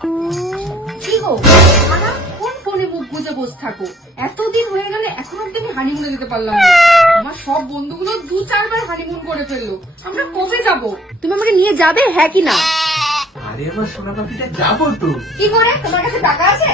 কি গো কোন ফোনে মুখ গুজে বসে থাকো? এতদিন হয়ে গেলে এখন অব্দি আমি হানিমুনে যেতে পারলাম না। আমার সব বন্ধুগুলো 2-4 বার হানিমুন করে ফেললো। আমরা কবে যাব? তুমি আমাকে নিয়ে যাবে, হ্যাঁ কি না? আরে আমার সোনা পাখিটা যাবো তো। কি করে? তোমার কাছে টাকা আছে?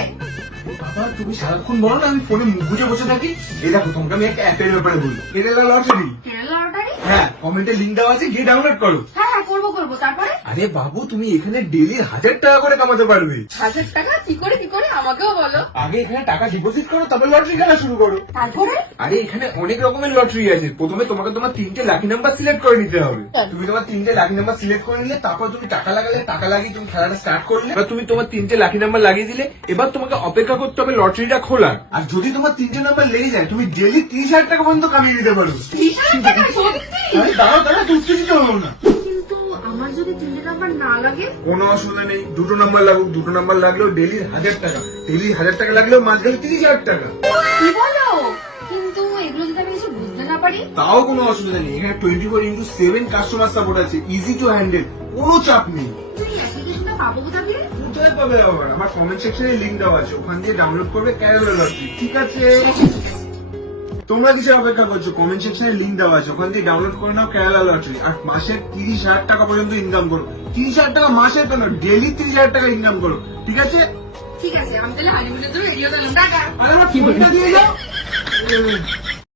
বাবা তুমি সারাক্ষণ বলো না আমি ফোনে মুখ গুজে বসে থাকি। এই দেখো তোমাকে আমি একটা অ্যাপের ব্যাপারে বলি, কেরালা লটারি। কেরালা লটারি? হ্যাঁ, কমেন্টে লিঙ্ক দেওয়া আছে, গিয়ে ডাউনলোড করো। হ্যাঁ হ্যাঁ, করবো করবো। তারপরে? আরে বাবু তুমি এখানে ডেলি 1000 টাকা করে কামাতে পারবে। 1000 টাকা? কি করে আমাকেও বলো। আগে এখানে টাকা ডিপোজিট করো, তারপর লটারি খেলা শুরু করো। তারপরে? আরে এখানে অনেক রকমের লটারি আছে। প্রথমে তোমাকে তোমার 3টে লাকি নাম্বার সিলেক্ট করে নিতে হবে। তুমি তোমার 3টে লাকি নাম্বার সিলেক্ট করে নিলে, তারপর তুমি টাকা লাগালে, টাকা লাগিয়ে তুমি খেলাটা স্টার্ট করলে। এবার তুমি তোমার 3টে লাকি নাম্বার লাগিয়ে দিলে, এবার তোমাকে অপেক্ষা করতে হবে লটারিটা খোলার। আর যদি তোমার 3টে নাম্বার লেগে যায়, তুমি ডেলি 30,000 টাকা পর্যন্ত কামিয়ে দিতে পারো। 30,000 টাকা? সত্যি? আরে দাঁড়াও তুই চলো না। কিন্তু আমার যদি 3টে নাম্বার না লাগে? কোনো অসুবিধা নেই, 2টো নাম্বার লাগুক। 2টো নাম্বার লাগলেও ডেলি 1000 টাকা, ডেলি 1000 টাকা লাগলেও মাস গেলে 30,000 টাকা। কি বলো? কিন্তু এগুলো যদি আমি কিছু বুঝতে না পারি? তাও কোনো অসুবিধা নেই, এখানে 24/7 কাস্টমার সাপোর্ট আছে, ইজি টু হ্যান্ডেল, কোনো চাপ নেই। তুমি অ্যাপ্লিকেশনটা পাবো কোথায়? কোথায় পাবে আবার? আমার কমেন্ট সেকশনে লিঙ্ক দেওয়া আছে, ওখান দিয়ে ডাউনলোড করবে কেরালা লটারি। ঠিক আছে, তোমরা কিসের অপেক্ষা করছো? কমেন্ট সেকশনে লিঙ্ক দেওয়া আছে, ওখান দিয়ে ডাউনলোড করে নাও কেরালা লটারি। আর মাসে 30,000 টাকা পর্যন্ত ইনকাম করো। 30,000 টাকা মাসে কেন, ডেলি 30,000 টাকা ইনকাম করো। ঠিক আছে, ঠিক আছে, আমি তাহলে হানিমুনের জন্য রেডি হতে গেলাম। টাটা। আরে আমার ফোনটা দিয়ে যাও।